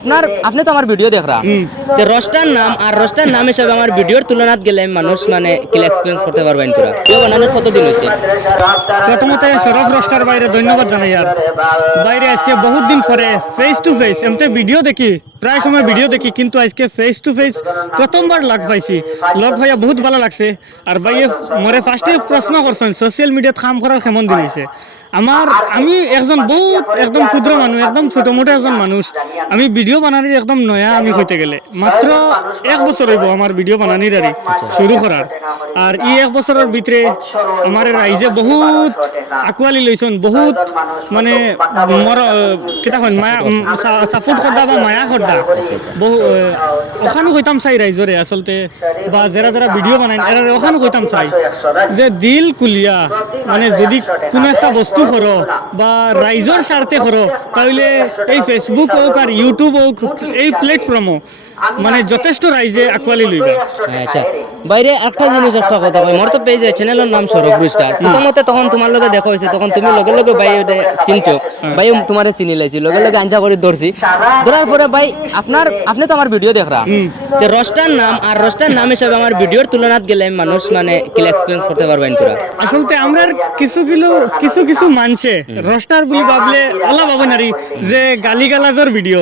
আপনার আপনি তো আমার ভিডিও দেখ রা তো রস্টার নাম আর রস্টার নাম হিসাবে আমার ভিডিওর তুলনাত গেলে মানুষ মানে কিলা এক্সপিরিয়েন্স করতে পারবেন তোরা। কেউ বানানোর কতদিন হয়েছে প্রথমত সরফ রস্টার বাইরে ধন্যবাদ জানাই আর। বাইরে আজকে বহুত দিন পরে ফেস টু ফেস এমতে ভিডিও দেখি প্রায় সময় ভিডিও দেখি কিন্তু আজকে ফেস টু ফেস প্রথমবার লাগ পাইছি। লগ ভাইয়া বহুত ভালো লাগছে। আর ভাইয়ে মরে ফার্স্টে প্রশ্ন করছেন সোশ্যাল মিডিয়াত কাম করার কেমন দিন হয়েছে আমার আমি একজন বহুত একদম ক্ষুদ্র মানুষ একদম ছোট মোটো একজন মানুষ। আমি। ভিডিও বানানির একদম নয়া আমি হইতে গেলে। মাত্র এক বছর হইব আমার ভিডিও বানানির আরই শুরু করার। আর এই এক বছরের ভিতরে আমার রাইজে বহুত আকুয়ালি লইছন বহুত মানে মর কিতা কন মায়া সাপোর্ট করদা বা মায়া করদা বহু ওখানে কইতাম চাই রাইজরে আসলতে বা যারা যারা ভিডিও বানাই এরা ওখানে কইতাম চাই। যে দিল কুলিয়া মানে যদি কোনো একটা বস্তু করো বা রাইজর স্বার্থে করো তাহলে এই ফেসবুক হোক আর ইউটিউব হোক এই প্ল্যাটফর্মও মানে যথেষ্ট রাইজে আকুয়ালি লইবা। আচ্ছা বাইরে একটা জিনিস একটা কথা কই মোর তো পেজ চ্যানেলের নাম সৌরভ রুস্টার প্রথমতে তখন তোমার লগে দেখা হয়েছে তখন তুমি লগে লগে ভাই ওটা চিনছো। ভাই তোমারে চিনি লাইছি লগে লগে আঞ্জা করে ধরছি। ধরার পরে ভাই আপনার আপনি তো আমার ভিডিও দেখ রা। তো রস্টার নাম আর রস্টার নাম হিসাবে আমার ভিডিওর তুলনাত গেলে মানুষ মানে কিলা এক্সপিরিয়েন্স করতে পারবেন তোরা। আসলতে আমরা কিছু কিলো কিছু কিছু মানছে। রস্টার বুলি ভাবলে ওলা ভাবে নারী যে গালি গালাজর ভিডিও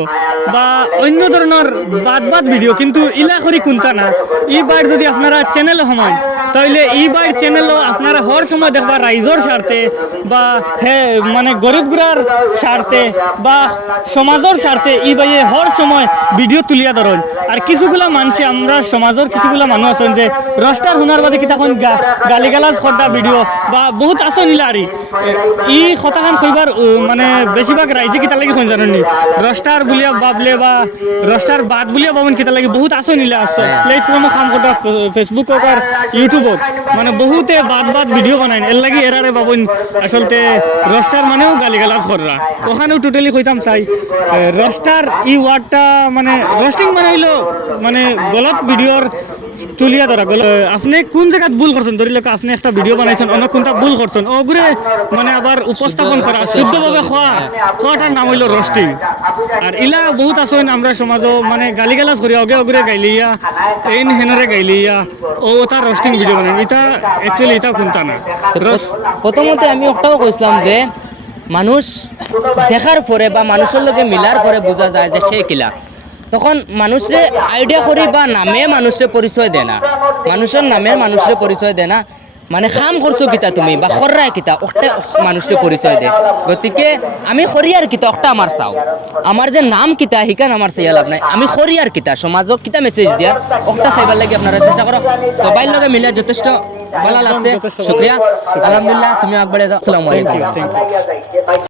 বা অন্য ধরনের বাদ বাদ ভিডিও কিন্তু ইলা করি কোনটা না ই যদি আপনারা চ্যানেল সমান তাহলে ই বার চ্যানেলও আপনারা হর সময় দেখবা রাইজর স্বার্থে বা হে মানে গরিব গুড়ার স্বার্থে বা সমাজের স্বার্থে ই বাইয়ে হর সময় ভিডিও তুলিয়া ধরুন। আর কিছুগুলা মানছে আমরা সমাজের কিছুগুলা মানুষ আছেন যে রস্টার হুনার বাদে কিতাখন গালি গালাজ ভিডিও বা বহুত আছে নিলা আরি ই কথাখান কইবার মানে বেশিরভাগ রাইজে কিতা লাগি শুন জানেন। রস্টার বুলিয়া ভাবলে বা রস্টার বাদ বুলিয়া ভাবেন কিতা লাগি বহুত আছে। নিলা আছে প্ল্যাটফর্মে কাম করতা ফেসবুক আর ইউটিউব হোক মানে বহুতে বাদ বাদ ভিডিও বানায় এর লাগি এরারে ভাবেন আসলতে রস্টার মানেও গালি গালাজ কররা ওখানেও টোটালি কইতাম চাই রস্টার ই ওয়ার্ডটা মানে রস্টিং মানে হইল মানে গলত ভিডিওর তুলিয়া ধরা গেল আপনি কোন জায়গাত ভুল করছেন ধরি লোক আপনি একটা ভিডিও বানাইছেন অন্য কোনটা ভুল করছেন ওগুরে মানে আবার উপস্থাপন করা শুদ্ধভাবে খোয়া খোয়াটার নাম হইল রোস্টিং আর ইলা বহুত আছেন আমরা সমাজও মানে গালি গালাজ করি, অগে অগুরে গাইলিয়া এই হেনরে গাইলিয়া ও তার রোস্টিং ভিডিও এটা অ্যাকচুয়ালি এটা কোনটা না প্রথমতে আমি ওটাও কইছিলাম যে, মানুষ দেখার পরে বা মানুষের লগে মিলার পরে বোঝা যায় যে সে কিলা। তখন মানুষে আইডিয়া করি বা নামে মানুষে পরিচয় দেয় না মানুষের নামে মানুষে পরিচয় দেয় না মানে খাম করছ কিতা তুমি বা খররা কিতা একটা মানুষে পরিচয় দে। গতিকে আমি খরিয়ার কিতা একটা আমার চাও। আমার যে নাম কিতা শিকান আমার চাইয়া লাভ নাই। আমি খরিয়ার কিতা সমাজক কিতা মেসেজ দিয়া। একটা চাইবার লাগে আপনারা চেষ্টা করো মোবাইল বাইর লগে মিলে যথেষ্ট ভালো লাগছে। শুক্রিয়া আলহামদুলিল্লাহ তুমি যাও আসসালামু আলাইকুম।